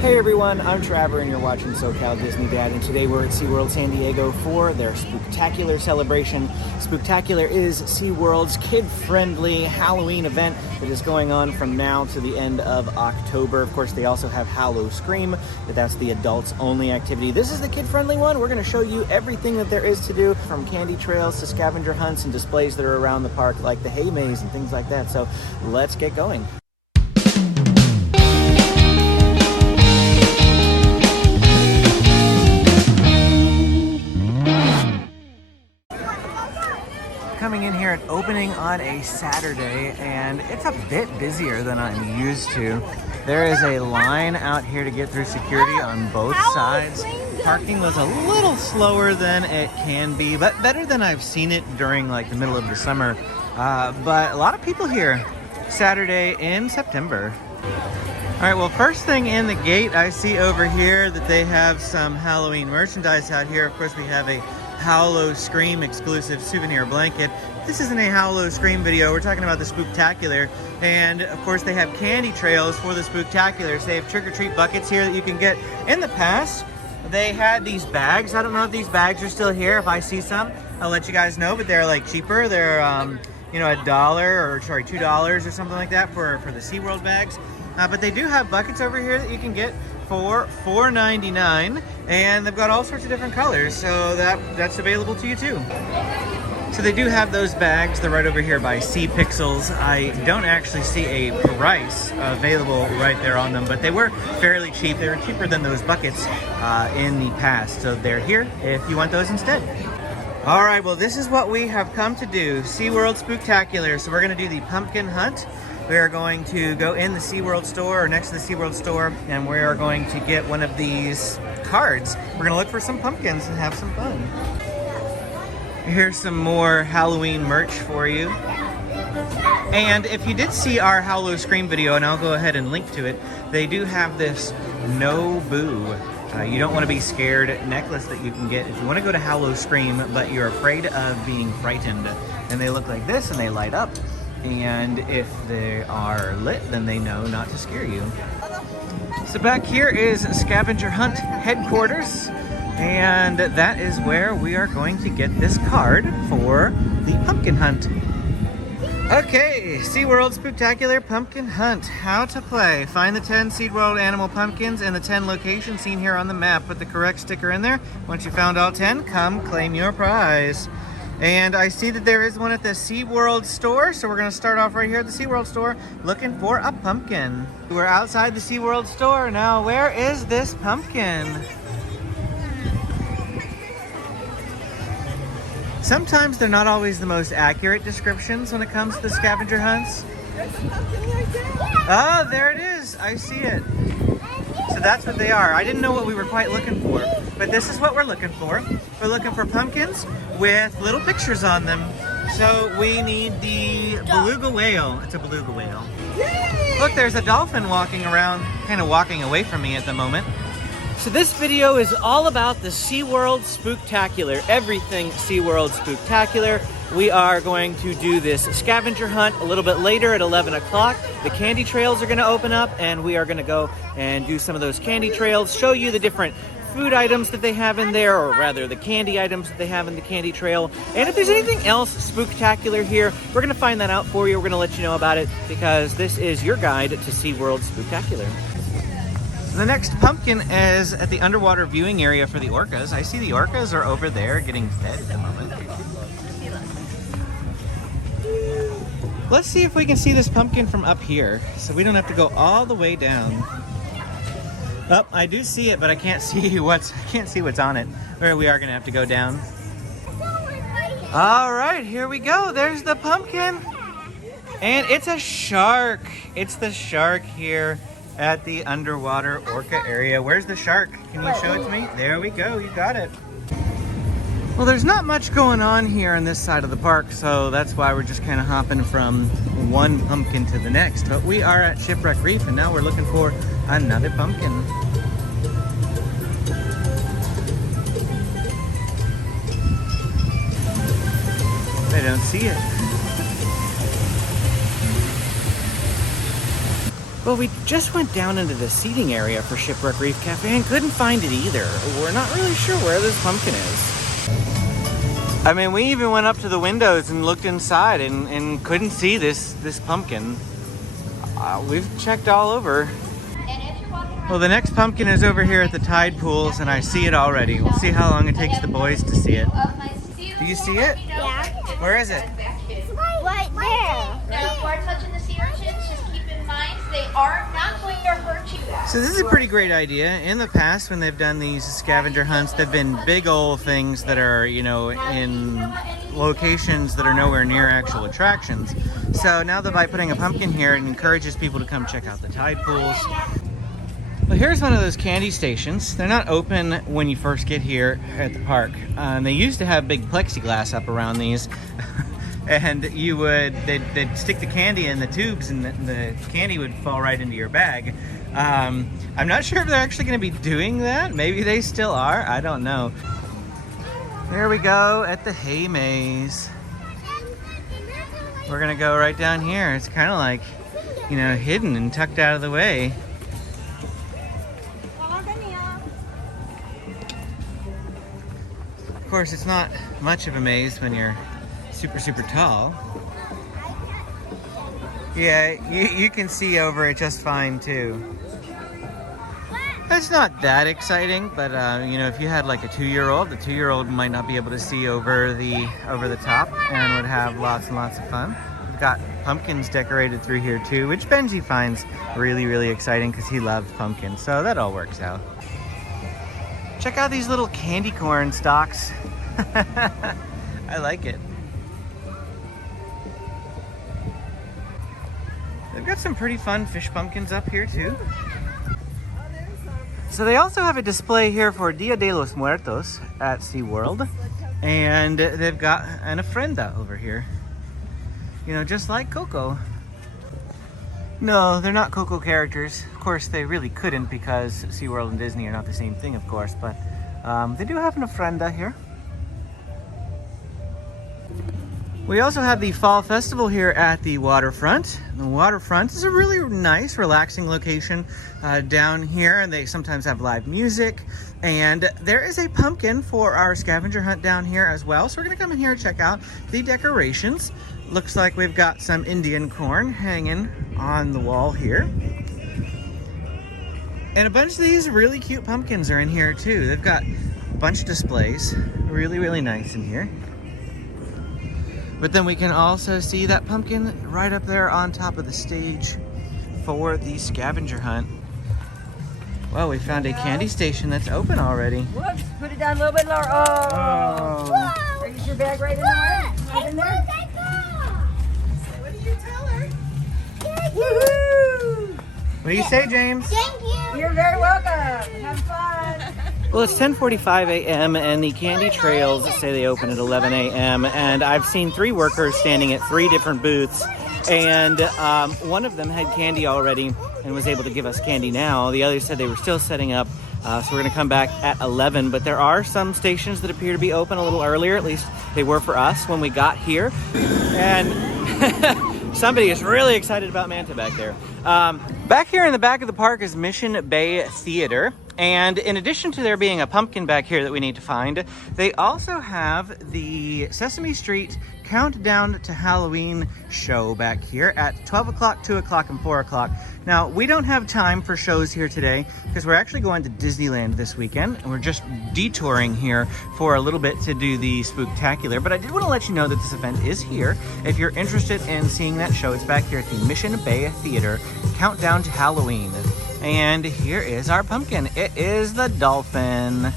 Hey everyone, I'm Trevor and you're watching SoCal Disney Dad, and today we're at SeaWorld San Diego for their Spooktacular celebration. Spooktacular is SeaWorld's kid-friendly Halloween event that is going on from now to the end of October. Of course, they also have Howl-O-Scream, but that's the adults-only activity. This is the kid-friendly one. We're going to show you everything that there is to do, from candy trails to scavenger hunts and displays that are around the park, like the hay maze and things like that. So let's get going. Coming in here at opening on a Saturday, and it's a bit busier than I'm used to. There is a line out here to get through security on both sides. Parking was a little slower than it can be, but better than I've seen it during like the middle of the summer. But a lot of people here Saturday in September. All right, well, first thing in the gate, I see over here that they have some Halloween merchandise out here. Of course, we have a Howl-O-Scream exclusive souvenir blanket. This isn't a Howl-O-Scream video. We're talking about the Spooktacular. And of course, they have candy trails for the Spooktacular. So they have trick-or-treat buckets here that you can get. In the past, they had these bags. I don't know if these bags are still here. If I see some, I'll let you guys know, but they're like cheaper. They're, you know, $2 or something like that for the SeaWorld bags. But they do have buckets over here that you can get for $4.99, and they've got all sorts of different colors, so that's available to you too. So they do have those bags. They're right over here by Sea Pixels. I don't actually see a price available right there on them, but they were fairly cheap. They were cheaper than those buckets in the past, so they're here if you want those instead. All right, well, this is what we have come to do, SeaWorld Spooktacular. So we're gonna do the pumpkin hunt. We are going to go in the SeaWorld store, or next to the SeaWorld store, and we are going to get one of these cards. We're going to look for some pumpkins and have some fun. Here's some more Halloween merch for you. And if you did see our Howl-O-Scream video, and I'll go ahead and link to it, they do have this No Boo. You don't want to be scared necklace that you can get if you want to go to Howl-O-Scream, but you're afraid of being frightened. And they look like this, and they light up. And if they are lit, then they know not to scare you. So back here is Scavenger Hunt headquarters, and that is where we are going to get this card for the pumpkin hunt. Okay, SeaWorld Spooktacular Pumpkin Hunt. How to play. Find the 10 SeaWorld animal pumpkins in the 10 locations seen here on the map. Put the correct sticker in there. Once you found all 10, come claim your prize. And I see that there is one at the SeaWorld store, so we're going to start off right here at the SeaWorld store looking for a pumpkin. We're outside the SeaWorld store now. Where is this pumpkin? Sometimes they're not always the most accurate descriptions when it comes to the scavenger hunts. There's a pumpkin right there. Oh, there it is. I see it. So that's what they are. I didn't know what we were quite looking for, but this is what we're looking for. We're looking for pumpkins with little pictures on them. So we need the beluga whale. It's a beluga whale. Yay! Look, there's a dolphin walking around, kind of walking away from me at the moment. So this video is all about the SeaWorld Spooktacular. Everything SeaWorld Spooktacular. We are going to do this scavenger hunt a little bit later at 11 o'clock. The candy trails are going to open up, and we are going to go and do some of those candy trails, show you the different food items that they have in there, or rather the candy items that they have in the candy trail. And if there's anything else spooktacular here, we're going to find that out for you. We're going to let you know about it, because this is your guide to SeaWorld Spooktacular. The next pumpkin is at the underwater viewing area for the orcas. I see the orcas are over there getting fed at the moment. Let's see if we can see this pumpkin from up here, so we don't have to go all the way down. Oh, I do see it, but I can't see what's on it. Or we are gonna have to go down. All right, here we go. There's the pumpkin, and it's a shark. It's the shark here at the underwater orca area. Where's the shark? Can you show it to me? There we go. You got it. Well, there's not much going on here on this side of the park, so that's why we're just kind of hopping from one pumpkin to the next. But we are at Shipwreck Reef, and now we're looking for another pumpkin. I don't see it. Well, we just went down into the seating area for Shipwreck Reef Cafe and couldn't find it either. We're not really sure where this pumpkin is. I mean, we even went up to the windows and looked inside and couldn't see this pumpkin. We've checked all over. Well, the next pumpkin is over here at the tide pools, and I see it already. We'll see how long it takes the boys to see it. Do you see it? Yeah. Where is it? Right there. Now, before touching the sea urchins, just keep in mind they are not going to hurt you. So this is a pretty great idea. In the past, when they've done these scavenger hunts, they've been big old things that are, you know, in locations that are nowhere near actual attractions. So now that by putting a pumpkin here, it encourages people to come check out the tide pools. Well, here's one of those candy stations. They're not open when you first get here at the park. They used to have big plexiglass up around these. And they'd stick the candy in the tubes and the candy would fall right into your bag. I'm not sure if they're actually going to be doing that. Maybe they still are. I don't know. There we go at the hay maze. We're going to go right down here. It's kind of like, you know, hidden and tucked out of the way. Of course, it's not much of a maze when you're super tall. Yeah, you can see over it just fine too. It's not that exciting, but you know, if you had like a 2-year-old, the 2-year-old might not be able to see over the top and would have lots and lots of fun. We've got pumpkins decorated through here too, which Benji finds really exciting because he loves pumpkins, so that all works out. Check out these little candy corn stalks. I like it. They've got some pretty fun fish pumpkins up here too. So they also have a display here for Dia de los Muertos at SeaWorld. And they've got an ofrenda over here. You know, just like Coco. No, they're not Coco characters. Of course, they really couldn't because SeaWorld and Disney are not the same thing, of course. But they do have an ofrenda here. We also have the Fall Festival here at the waterfront. The waterfront is a really nice, relaxing location down here, and they sometimes have live music. And there is a pumpkin for our scavenger hunt down here as well. So we're gonna come in here and check out the decorations. Looks like we've got some Indian corn hanging on the wall here. And a bunch of these really cute pumpkins are in here too. They've got a bunch of displays. Really nice in here. But then we can also see that pumpkin right up there on top of the stage for the scavenger hunt. Well, we found a candy station that's open already. Whoops, put it down a little bit lower. Oh. Is your bag right in there? Right in there? What did you tell her? Woohoo! What do you say, James? Thank you. You're very welcome. Have fun. Well, it's 10:45 a.m. and the candy trails say they open at 11 a.m. And I've seen 3 workers standing at 3 different booths. And one of them had candy already and was able to give us candy now. The others said they were still setting up. So we're going to come back at 11. But there are some stations that appear to be open a little earlier. At least they were for us when we got here. And somebody is really excited about Manta back there. Back here in the back of the park is Mission Bay Theater. And in addition to there being a pumpkin back here that we need to find, they also have the Sesame Street Countdown to Halloween show back here at 12 o'clock, 2 o'clock, and 4 o'clock. Now, we don't have time for shows here today because we're actually going to Disneyland this weekend, and we're just detouring here for a little bit to do the Spooktacular. But I did want to let you know that this event is here. If you're interested in seeing that show, it's back here at the Mission Bay Theater, Countdown to Halloween. And here is our pumpkin. It is the dolphin.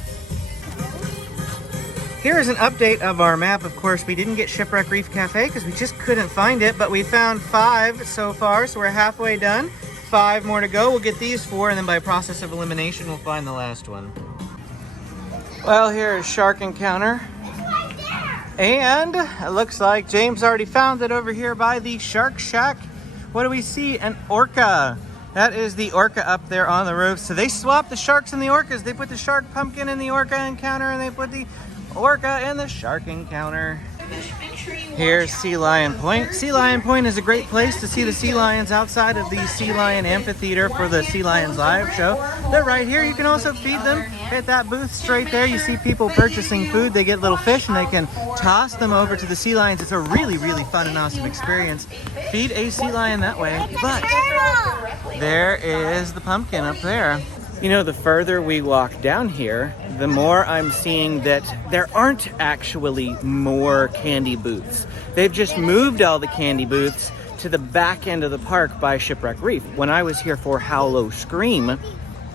Here is an update of our map. Of course, we didn't get Shipwreck Reef Cafe because we just couldn't find it, but we found 5 so far, so we're halfway done. 5 more to go. We'll get these 4, and then by process of elimination, we'll find the last one. Well, here is Shark Encounter. And it looks like James already found it over here by the Shark Shack. What do we see? An orca. That is the orca up there on the roof. So they swapped the sharks and the orcas. They put the shark pumpkin in the orca encounter, and they put the orca in the shark encounter. Here's Sea Lion Point. Sea Lion Point is a great place to see the sea lions outside of the Sea Lion Amphitheater for the Sea Lions live show. They're right here. You can also feed them. Hit that booth straight there. You see people purchasing food. They get little fish and they can toss them over to the sea lions. It's a really, really fun and awesome experience. Feed a sea lion that way. But there is the pumpkin up there. You know, the further we walk down here, the more I'm seeing that there aren't actually more candy booths. They've just moved all the candy booths to the back end of the park by Shipwreck Reef. When I was here for Howl-O-Scream,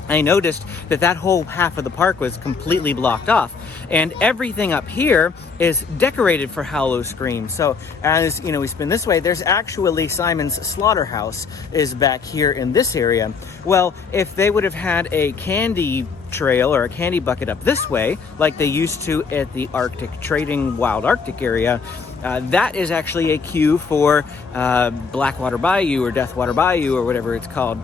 I noticed that that whole half of the park was completely blocked off. And everything up here is decorated for Howl-O-Scream. So as you know, we spin this way, there's actually Simon's Slaughterhouse is back here in this area. Well, if they would have had a candy trail or a candy bucket up this way, like they used to at the Arctic Trading Wild Arctic area, that is actually a queue for Blackwater Bayou or Deathwater Bayou or whatever it's called.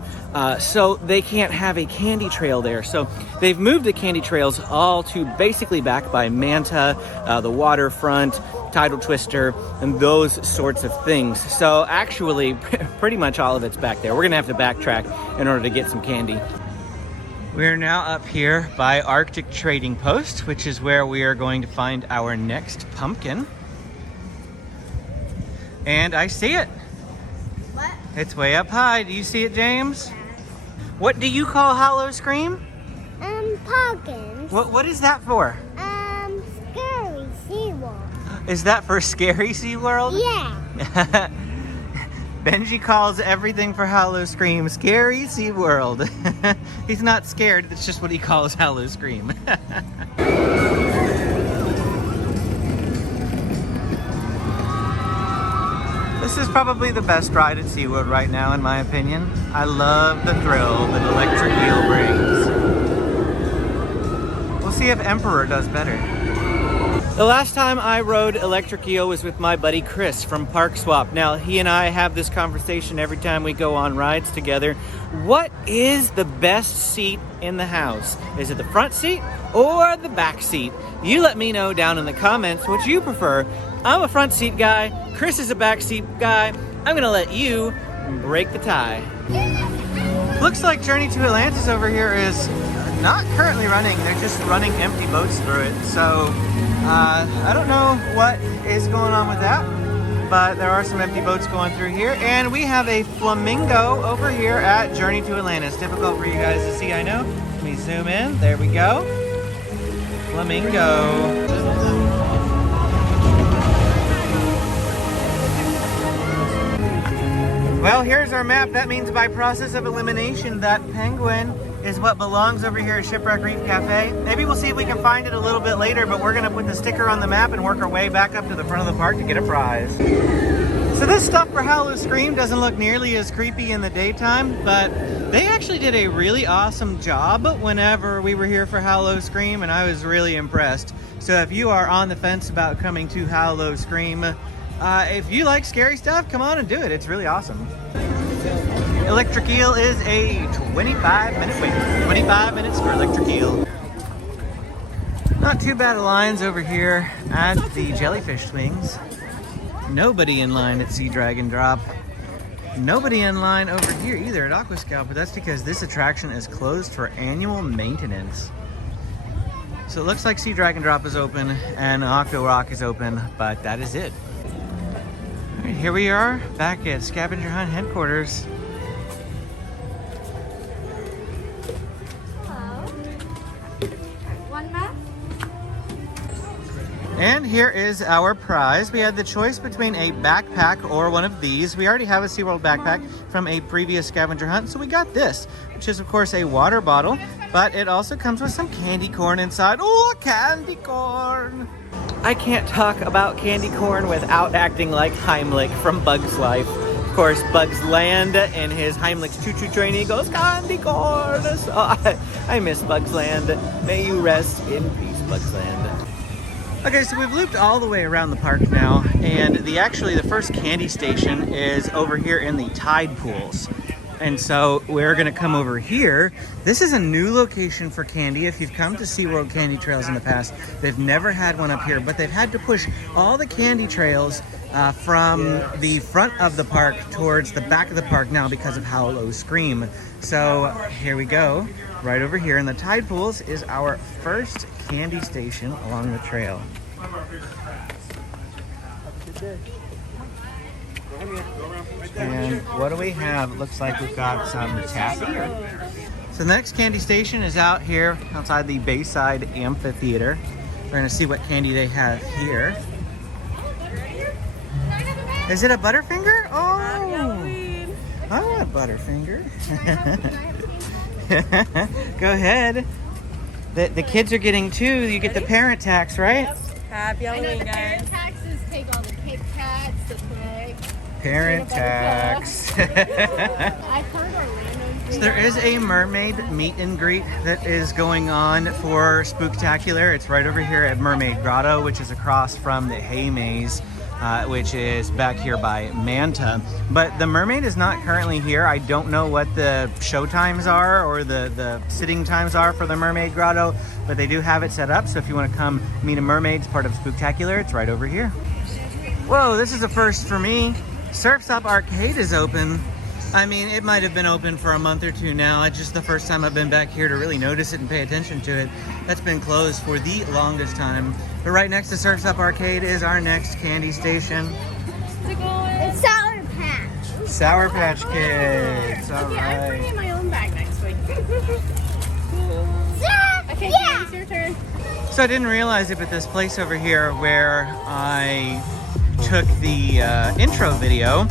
So they can't have a candy trail there. So they've moved the candy trails all to basically back by Manta, the waterfront, Tidal Twister, and those sorts of things. So actually, pretty much all of it's back there. We're gonna have to backtrack in order to get some candy. We're now up here by Arctic Trading Post, which is where we are going to find our next pumpkin. And I see it. What? It's way up high. Do you see it, James? What do you call Howl-O-Scream? Pumpkins. What is that for? Scary SeaWorld. Is that for Scary SeaWorld? Yeah. Benji calls everything for Howl-O-Scream Scary SeaWorld. He's not scared, it's just what he calls Howl-O-Scream. This is probably the best ride at SeaWorld right now, in my opinion. I love the thrill that electric eel brings. We'll see if Emperor does better. The last time I rode electric eel was with my buddy Chris from Park Swap. Now, he and I have this conversation every time we go on rides together. What is the best seat in the house? Is it the front seat or the back seat? You let me know down in the comments what you prefer. I'm a front seat guy. Chris is a back seat guy. I'm gonna let you break the tie. Looks like Journey to Atlantis over here is not currently running. They're just running empty boats through it. So I don't know what is going on with that, but there are some empty boats going through here. And we have a flamingo over here at Journey to Atlantis. Difficult for you guys to see, I know. Let me zoom in. There we go. Flamingo. Well, here's our map. That means by process of elimination, that penguin is what belongs over here at Shipwreck Reef Cafe. Maybe we'll see if we can find it a little bit later, but we're gonna put the sticker on the map and work our way back up to the front of the park to get a prize. So this stuff for Howl-O-Scream doesn't look nearly as creepy in the daytime, but they actually did a really awesome job whenever we were here for Howl-O-Scream, and I was really impressed. So if you are on the fence about coming to Howl-O-Scream, if you like scary stuff, come on and do it. It's really awesome. Electric eel is a 25-minute wait. 25 minutes for electric eel. Not too bad lines over here at the jellyfish swings. Nobody in line at Sea Dragon Drop. Nobody in line over here either at Aquascout, but that's because this attraction is closed for annual maintenance. So it looks like Sea Dragon Drop is open and Octo Rock is open, but that is it. All right, here we are back at Scavenger Hunt headquarters. And here is our prize. We had the choice between a backpack or one of these. We already have a SeaWorld backpack from a previous scavenger hunt, so we got this, which is of course a water bottle, but it also comes with some candy corn inside. Oh, candy corn! I can't talk about candy corn without acting like Heimlich from Bug's Life. Of course, Bugs Land in his Heimlich's choo-choo train, he goes, candy corn! So I miss Bugs Land. May you rest in peace, Bugs Land. Okay, so we've looped all the way around the park now, and the first candy station is over here in the tide pools. And so we're gonna come over here. This is a new location for candy. If you've come to SeaWorld Candy Trails in the past, they've never had one up here, but they've had to push all the candy trails from the front of the park towards the back of the park now because of Howl-O-Scream. So here we go, right over here in the tide pools is our first candy station along the trail. And what do we have? Looks like we've got some taffy. So the next candy station is out here outside the Bayside Amphitheater. We're gonna see what candy they have here. Is it a Butterfinger? Oh, I want Butterfinger. Go ahead. The kids are getting two. You get the parent tax, right? Happy Halloween, guys. Parent taxes take all the Kit Kats, the Twix. Parent tax. I've heard Orlando's. So there is a mermaid meet and greet that is going on for Spooktacular. It's right over here at Mermaid Grotto, which is across from the hay maze, which is back here by Manta. But the mermaid is not currently here. I don't know what the show times are or the sitting times are for the Mermaid Grotto, but they do have it set up. So if you want to come meet a mermaid as part of Spooktacular, it's right over here. Whoa, this is a first for me. Surf's Up Arcade is open. I mean, it might have been open for a month or two now. It's just the first time I've been back here to really notice it and pay attention to it. That's been closed for the longest time. But right next to Surf's Up Arcade is our next candy station. It's Sour Patch. Sour Patch Kids. All I'm right. bringing my own bag next week. Okay, Yeah. it's your turn. So I didn't realize it, but this place over here where I took the intro video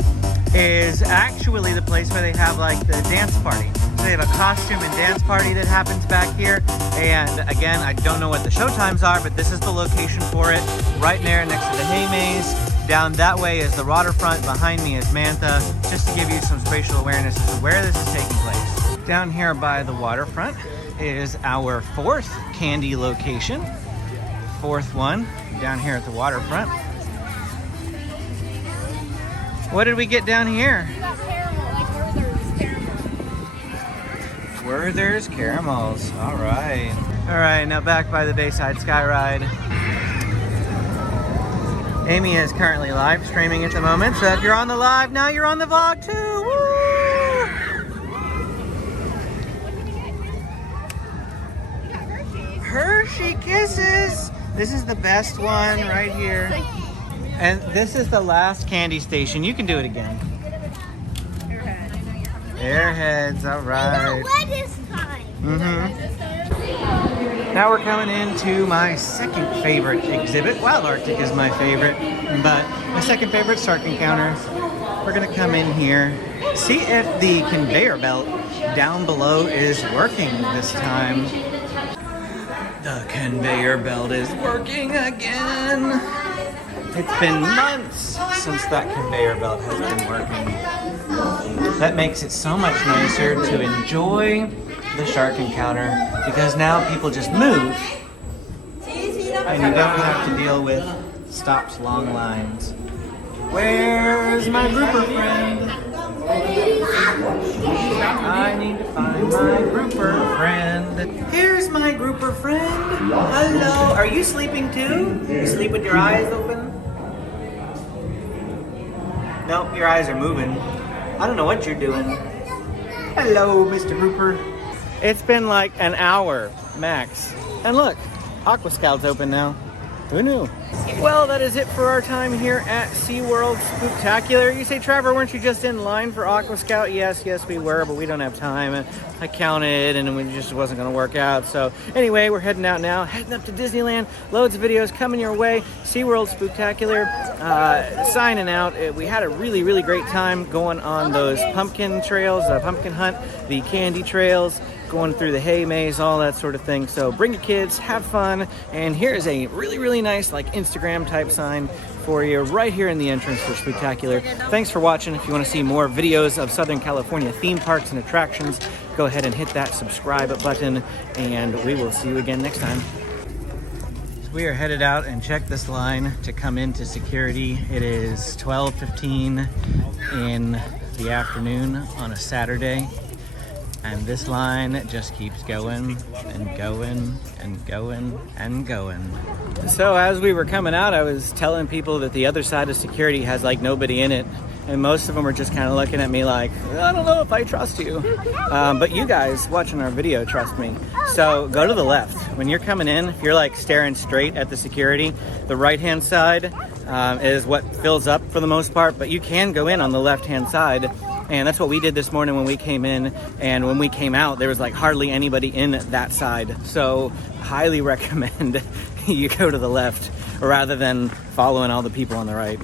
is actually the place where they have like the dance party. So they have a costume and dance party that happens back here. And again, I don't know what the show times are, but this is the location for it. Right there next to the hay maze. Down that way is the waterfront. Behind me is Manta, just to give you some spatial awareness as to where this is taking place. Down here by the waterfront is our fourth candy location. Fourth one down here at the waterfront. What did we get down here? We got caramel, like Werther's caramel. Werther's caramels. All right. All right, now back by the Bayside Sky Ride. Amy is currently live streaming at the moment, so if you're on the live, now you're on the vlog too. Woo! Hershey Kisses. This is the best one right here. And this is the last candy station. You can do it again. Airheads, all right. Wet this time. Now we're coming into my second favorite exhibit. Wild Arctic is my favorite, but my second favorite, Shark Encounters. We're gonna come in here, see if the conveyor belt down below is working this time. The conveyor belt is working again. It's been months since that conveyor belt has been working. That makes it so much nicer to enjoy the shark encounter because now people just move and you don't have to deal with stops, long lines. Where's my grouper friend? I need to find my grouper friend. Here's my grouper friend. Hello. Are you sleeping too? You sleep with your eyes open? Nope, your eyes are moving. I don't know what you're doing. Hello, Mr. Grouper. It's been like an hour max. And look, Aqua Scout's open now. Who knew? Well, that is it for our time here at SeaWorld Spooktacular. You say, Trevor, weren't you just in line for Aqua Scout? Yes, we were, but we don't have time. I counted and it just wasn't going to work out. So anyway, we're heading out now, heading up to Disneyland. Loads of videos coming your way. SeaWorld Spooktacular, signing out. We had a really, really great time going on those pumpkin trails, the pumpkin hunt, the candy trails, going through the hay maze, all that sort of thing. So bring your kids, have fun, and here is a really, really nice like Instagram type sign for you right here in the entrance for Spooktacular. Thanks for watching. If you want to see more videos of Southern California theme parks and attractions, go ahead and hit that subscribe button, and we will see you again next time. So we are headed out and check this line to come into security. It is 12:15 in the afternoon on a Saturday, and this line just keeps going and going and going and going. So as we were coming out, I was telling people that the other side of security has like nobody in it, and most of them were just kind of looking at me like, I don't know if I trust you. But you guys watching our video trust me. So go to the left. When you're coming in, if you're like staring straight at the security, the right-hand side is what fills up for the most part, but you can go in on the left-hand side. And that's what we did this morning when we came in, and when we came out, there was like hardly anybody in that side. So highly recommend you go to the left rather than following all the people on the right.